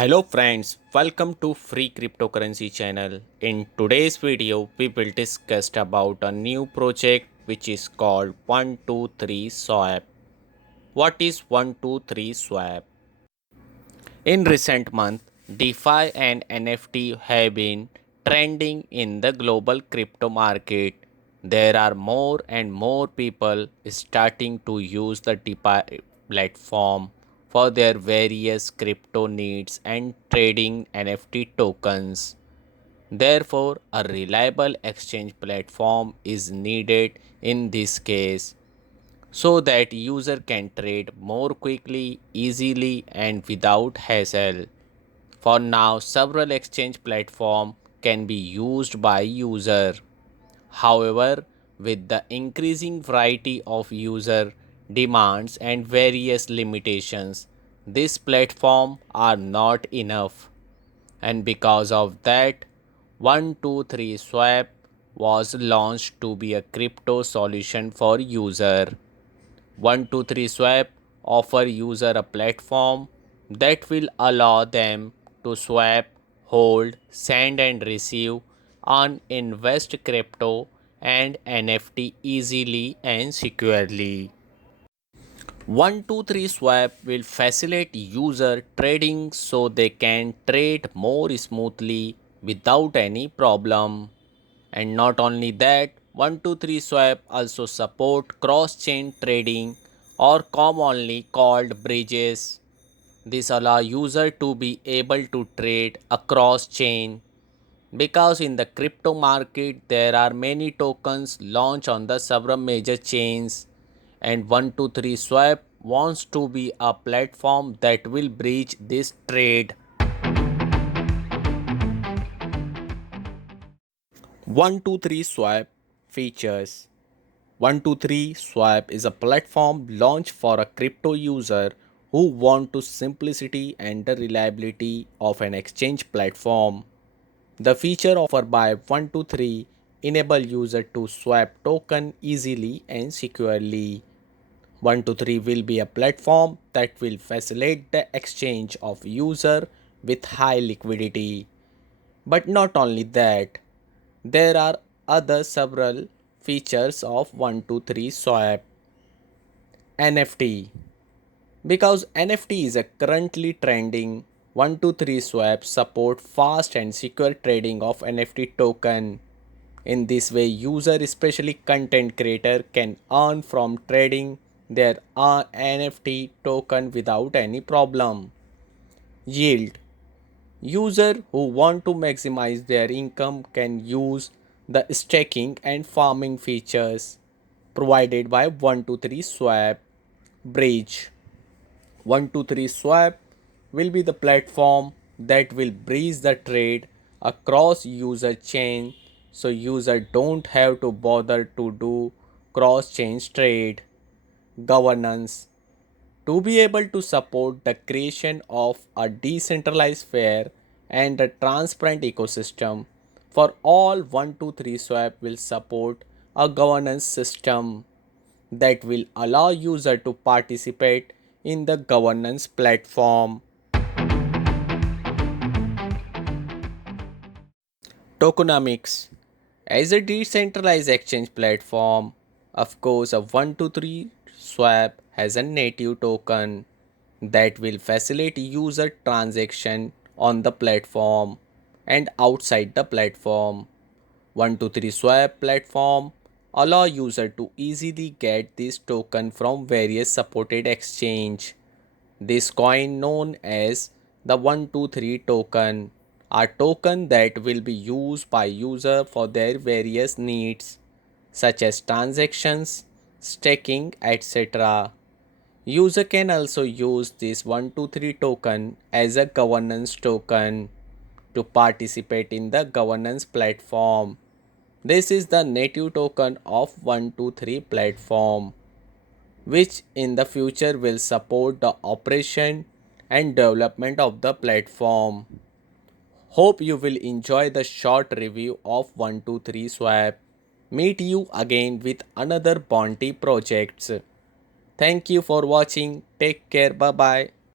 Hello friends, welcome to Free Cryptocurrency channel. In today's video, we will discuss about a new project which is called 123 Swap. What is 123 Swap? In recent months, DeFi and NFT have been trending in the global crypto market. There are more and more people starting to use the DeFi platform for their various crypto needs and trading NFT tokens. Therefore, a reliable exchange platform is needed in this case so that user can trade more quickly, easily and without hassle. For now, several exchange platforms can be used by user. However, with the increasing variety of user demands and various limitations, these platforms are not enough. And because of that, 123 Swap was launched to be a crypto solution for user. 123 Swap offer user a platform that will allow them to swap, hold, send and receive on invest crypto and NFT easily and securely. 123 Swap will facilitate user trading so they can trade more smoothly without any problem. And not only that, 123 Swap also support cross-chain trading or commonly called bridges. This allows user to be able to trade across chain because in the crypto market there are many tokens launched on the several major chains, and 123 Swap wants to be a platform that will bridge this trade. 123 Swap features. 123 Swap is a platform launched for a crypto user who want to simplicity and the reliability of an exchange platform. The feature offered by 123 enable user to swap token easily and securely. 123 will be a platform that will facilitate the exchange of user with high liquidity. But not only that, there are other several features of 123 Swap. NFT. Because NFT is a currently trending, 123 Swap support fast and secure trading of NFT token. In this way, user, especially content creator, can earn from trading their NFT token without any problem. Yield. User who want to maximize their income can use the staking and farming features provided by 123 Swap. Bridge. 123 Swap will be the platform that will bridge the trade across user chain so user don't have to bother to do cross chain trade. Governance. To be able to support the creation of a decentralized fair and a transparent ecosystem for all 123 Swap will support a governance system that will allow user to participate in the governance platform. Tokenomics. As a decentralized exchange platform, of course, a 123 Swap has a native token that will facilitate user transaction on the platform and outside the platform. 123 Swap platform allow user to easily get this token from various supported exchange. This coin known as the 123 token, a token that will be used by user for their various needs such as transactions, staking, etc. User can also use this 123 token as a governance token to participate in the governance platform. This is the native token of 123 platform, which in the future will support the operation and development of the platform. Hope you will enjoy the short review of 123 Swap. Meet you again with another Bounty projects. Thank you for watching. Take care. Bye bye.